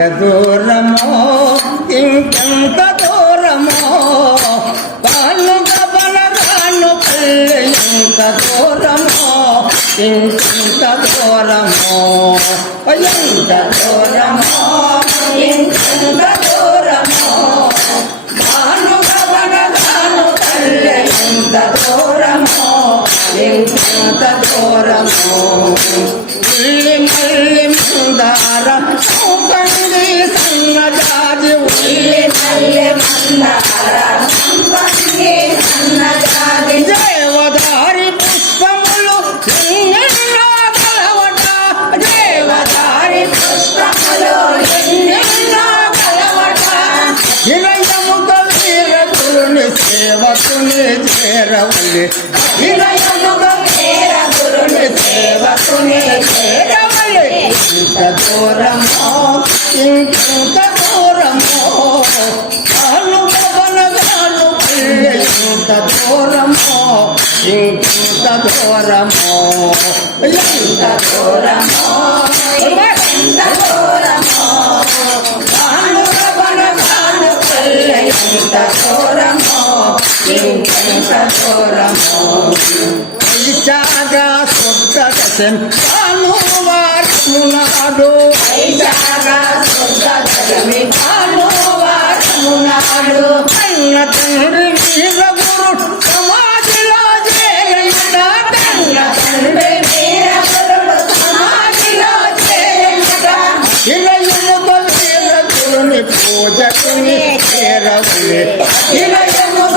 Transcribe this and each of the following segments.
దూరమో ఇంకెంత దూరమో కాను గబల రాను పల్లె ఎంత దూరమో ఇంకెంత దూరమో ఎంత దూరమో ఇంకెంత దూరమో కాను గబల రాను పల్లె ఎంత దూరమో ఇంకెంత దూరమో. ఉల్లి మల్లి మందార చేరవలి వినయముగ ఇంత దూరమో ఇంత దూరమో కాను గగనగాను ఇంత దూరమో ఇంత దూరమో దూరమో దూరమో. శుద్ధ దశం కాను వారమునాడు వైశాఖ శుద్ధ దశమి కాను వారమునాడు అన్న తండ్రి వీర గురు సమాధిలో చేయట అన్న తండ్రి వీర గురు సమాధిలో చేయట ఇలయముగ వీర గురుని పూజకుని చేరవలే. ఇలయముగ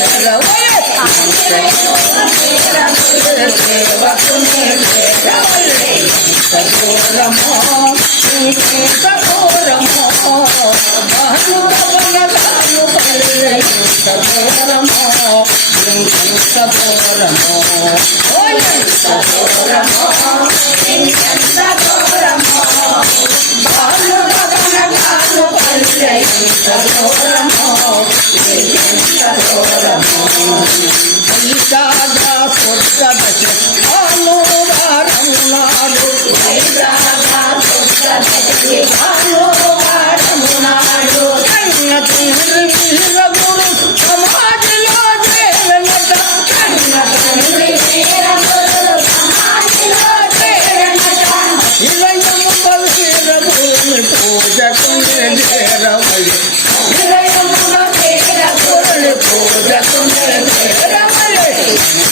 సేవకుని చేరవలే సేవకుని చేరవలే సదూరమో వైశాఖ శుద్ధ దశ కన్న తండ్రి సమాధిలో చేరనట కన్న తండ్రి సమాధిలో చేరనట పూజకుని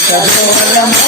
సదూరమో